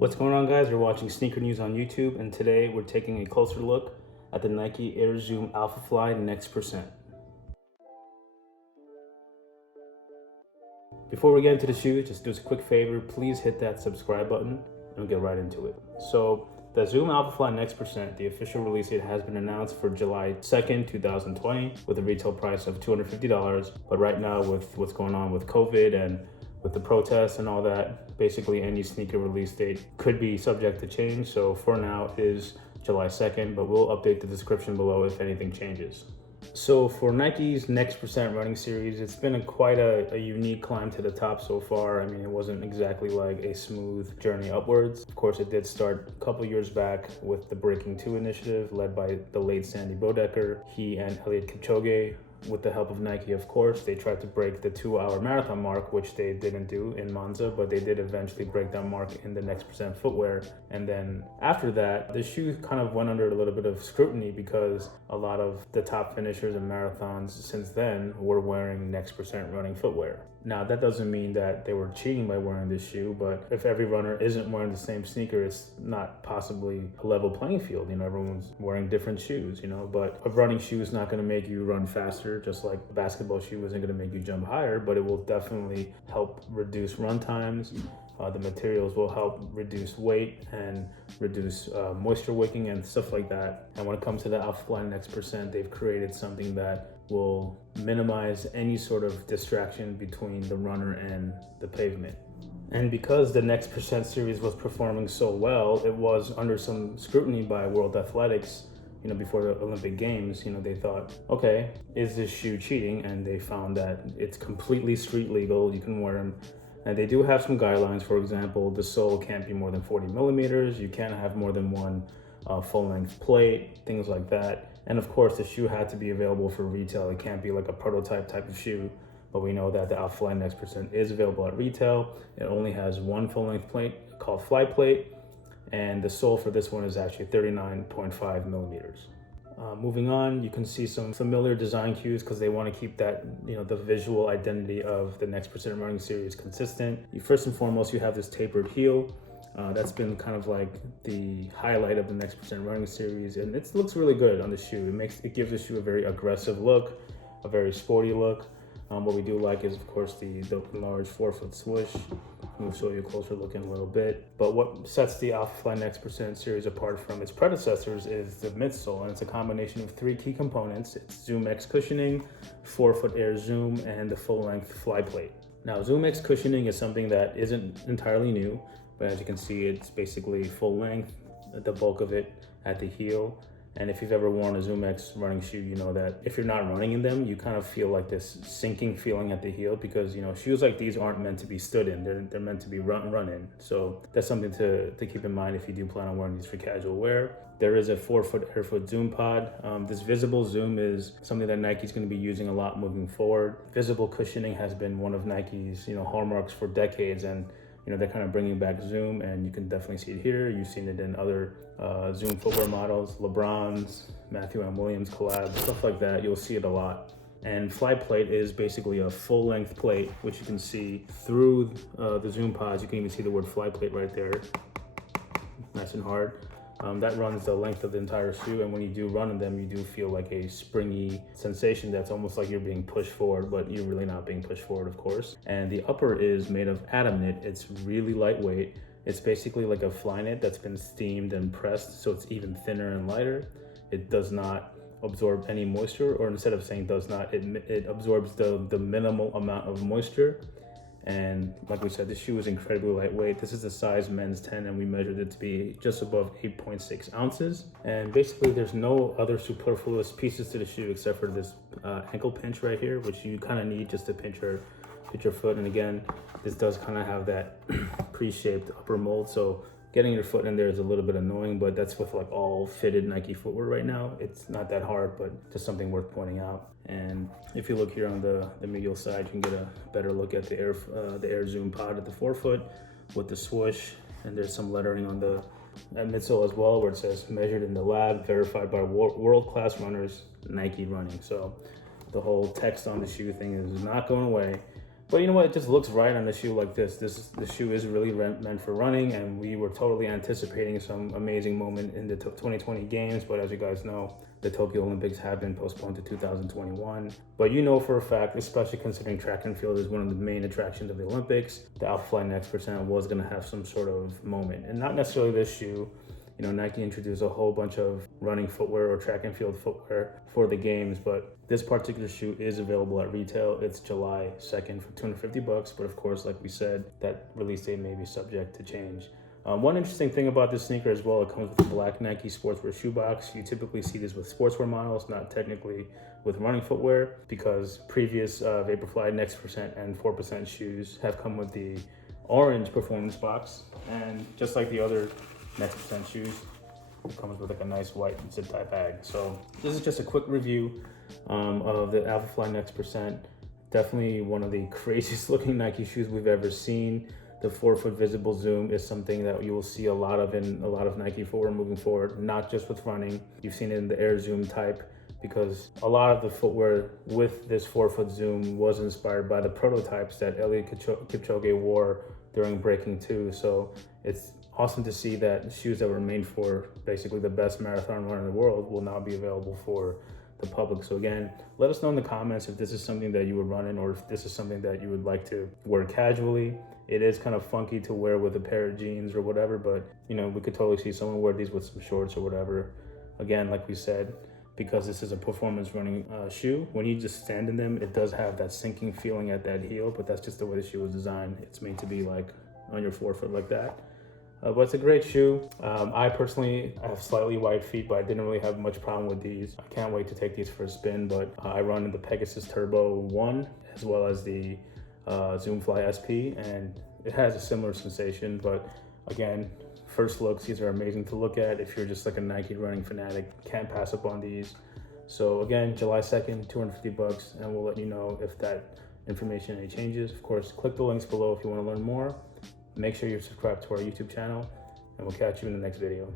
What's going on, guys? You're watching Sneaker News on YouTube, and today we're taking a closer look at the Nike Air Zoom AlphaFly NEXT%. Before we get into the shoe, just do us a quick favor. Please hit that subscribe button and we'll get right into it. So the Zoom AlphaFly NEXT%, the official release date has been announced for July 2nd, 2020 with a retail price of $250. But right now with what's going on with COVID and with the protests and all that, basically any sneaker release date could be subject to change. So for now it is July 2nd, but we'll update the description below if anything changes. So for Nike's NEXT% running series, it's been quite a unique climb to the top so far. I mean, it wasn't exactly like a smooth journey upwards. Of course, it did start a couple years back with the Breaking 2 initiative led by the late Sandy Bodecker. He and Eliud Kipchoge, with the help of Nike, of course, they tried to break the 2-hour marathon mark, which they didn't do in Monza, but they did eventually break that mark in the NEXT% footwear. And then after that, the shoe kind of went under a little bit of scrutiny because a lot of the top finishers in marathons since then were wearing NEXT% running footwear. Now, that doesn't mean that they were cheating by wearing this shoe, but if every runner isn't wearing the same sneaker, it's not possibly a level playing field. You know, everyone's wearing different shoes, you know, but a running shoe is not going to make you run faster, just like a basketball shoe isn't going to make you jump higher, but it will definitely help reduce run times. The materials will help reduce weight and reduce moisture wicking and stuff like that. And when it comes to the AlphaFly NEXT%, they've created something that will minimize any sort of distraction between the runner and the pavement. And because the NEXT% series was performing so well, it was under some scrutiny by World Athletics. You know, before the Olympic Games, you know, they thought, okay, is this shoe cheating? And they found that it's completely street legal. You can wear them. And they do have some guidelines. For example, the sole can't be more than 40 millimeters. You can't have more than one full-length plate, things like that. And of course, the shoe had to be available for retail. It can't be like a prototype type of shoe. But we know that the AlphaFly NEXT% is available at retail. It only has one full-length plate called FlyPlate. And the sole for this one is actually 39.5 millimeters. Moving on, you can see some familiar design cues because they want to keep that, you know, the visual identity of the NEXT% running series consistent. First and foremost, you have this tapered heel. That's been kind of like the highlight of the NEXT% running series, and it looks really good on the shoe. It gives the shoe a very aggressive look, a very sporty look. What we do like is, of course, the large forefoot swoosh. We'll show you a closer look in a little bit. But what sets the AlphaFly NEXT% series apart from its predecessors is the midsole, and it's a combination of 3 key components. It's ZoomX cushioning, forefoot air zoom, and the full-length FlyPlate. Now, ZoomX cushioning is something that isn't entirely new, but as you can see, it's basically full length, the bulk of it at the heel. And if you've ever worn a ZoomX running shoe, you know that if you're not running in them, you kind of feel like this sinking feeling at the heel because, you know, shoes like these aren't meant to be stood in. They're meant to be run in. So that's something to keep in mind if you do plan on wearing these for casual wear. There is a 4-foot airfoot zoom pod. This visible zoom is something that Nike's going to be using a lot moving forward. Visible cushioning has been one of Nike's, you know, hallmarks for decades, and you know, they're kind of bringing back Zoom, and you can definitely see it here. You've seen it in other Zoom footwear models, LeBron's, Matthew M. Williams collabs, stuff like that. You'll see it a lot. And FlyPlate is basically a full-length plate, which you can see through the Zoom pods. You can even see the word FlyPlate right there, nice and hard. That runs the length of the entire shoe, and when you do run in them, you do feel like a springy sensation that's almost like you're being pushed forward, but you're really not being pushed forward, of course. And the upper is made of Atom knit. It's really lightweight. It's basically like a fly knit that's been steamed and pressed, so it's even thinner and lighter. It does not absorb any moisture, or instead of saying does not, it absorbs the minimal amount of moisture. And like we said, the shoe is incredibly lightweight. This is a size men's 10, and we measured it to be just above 8.6 ounces. And basically there's no other superfluous pieces to the shoe except for this ankle pinch right here, which you kind of need just to pinch your foot. And again, this does kind of have that pre-shaped upper mold, so getting your foot in there is a little bit annoying, but that's with like all fitted Nike footwear right now. It's not that hard, but just something worth pointing out. And if you look here on the medial side, you can get a better look at the air zoom pod at the forefoot with the swoosh. And there's some lettering on the midsole as well, where it says measured in the lab, verified by world-class runners, Nike running. So the whole text on the shoe thing is not going away. But you know what? It just looks right on a shoe like this. The shoe is really meant for running, and we were totally anticipating some amazing moment in the 2020 games. But as you guys know, the Tokyo Olympics have been postponed to 2021. But you know for a fact, especially considering track and field is one of the main attractions of the Olympics, the AlphaFly NEXT percent was going to have some sort of moment, and not necessarily this shoe. You know, Nike introduced a whole bunch of running footwear or track and field footwear for the games, but this particular shoe is available at retail. It's July 2nd for $250, but of course, like we said, that release date may be subject to change. One interesting thing about this sneaker as well, it comes with a black Nike sportswear shoebox. You typically see this with sportswear models, not technically with running footwear, because previous Vaporfly Next percent and 4% shoes have come with the orange performance box, and just like the other Next percent shoes, it comes with like a nice white zip tie bag. So this is just a quick review of the AlphaFly Next percent. Definitely one of the craziest looking Nike shoes we've ever seen. The forefoot visible zoom is something that you will see a lot of in a lot of Nike footwear moving forward, not just with running. You've seen it in the Air Zoom type, because a lot of the footwear with this forefoot zoom was inspired by the prototypes that Eliud Kipchoge wore during Breaking 2. So it's awesome to see that shoes that were made for basically the best marathon runner in the world will now be available for the public. So again, let us know in the comments if this is something that you would run in, or if this is something that you would like to wear casually. It is kind of funky to wear with a pair of jeans or whatever, but you know, we could totally see someone wear these with some shorts or whatever. Again, like we said, because this is a performance running shoe, when you just stand in them, it does have that sinking feeling at that heel, but that's just the way the shoe was designed. It's made to be like on your forefoot like that. But it's a great shoe. I personally have slightly wide feet, but I didn't really have much problem with these. I can't wait to take these for a spin, but I run in the Pegasus Turbo 1 as well as the Zoomfly SP, and it has a similar sensation. But again, first looks, these are amazing to look at. If you're just like a Nike running fanatic, can't pass up on these. So again, July 2nd, $250, and we'll let you know if that information any changes. Of course, click the links below if you want to learn more. Make sure you're subscribed to our YouTube channel, and we'll catch you in the next video.